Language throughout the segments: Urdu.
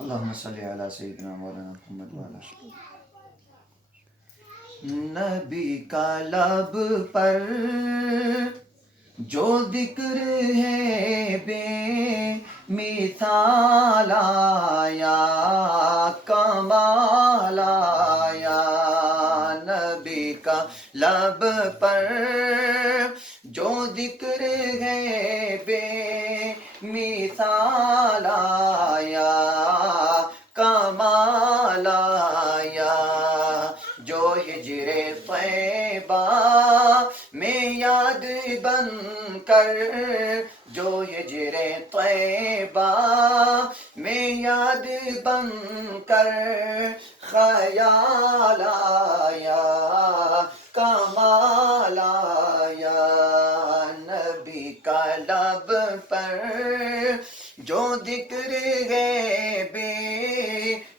اللہم صلی علی سیدنا مولانا محمد وعلی نبی کا لب پر جو ذکر ہے بے مثال آیا، کمال آیا، نبی کا لب پر جو ذکر ہے بے مثال آیا، کمال آیا، جو ہجر طیبہ میں یاد بن کر، جو ہجر طیبہ میں یاد بن کر خیال آیا، کمال آیا، نبی کا لب پر جو ذکر ہے بے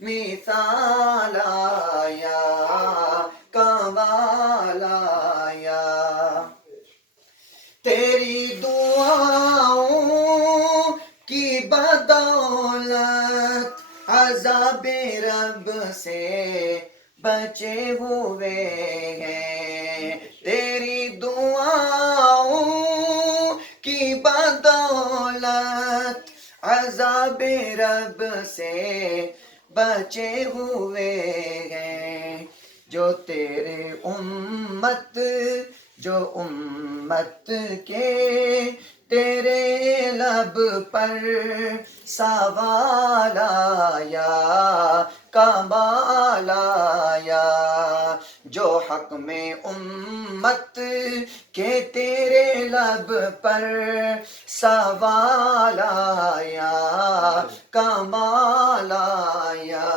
مثال آیا، کمال آیا، تیری دعاؤں کی بدولت عذاب رب سے بچے ہوئے ہیں، تیری دعاؤں کی بدولت عذاب رب سے بچے ہوئے ہیں، جو تیرے امت، جو امت کے تیرے لب پر سوال آیا، کمال آیا، جو حق میں امت کے تیرے لب پر سوال آیا، کمال آیا،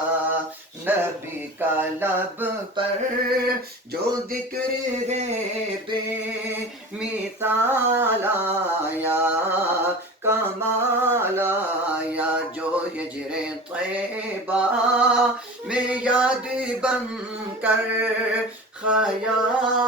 نبی کا لب پر جو ذکر ہے بے مثال آیا، کمال آیا، جو ہجر طیبہ میں یاد بن کر خیال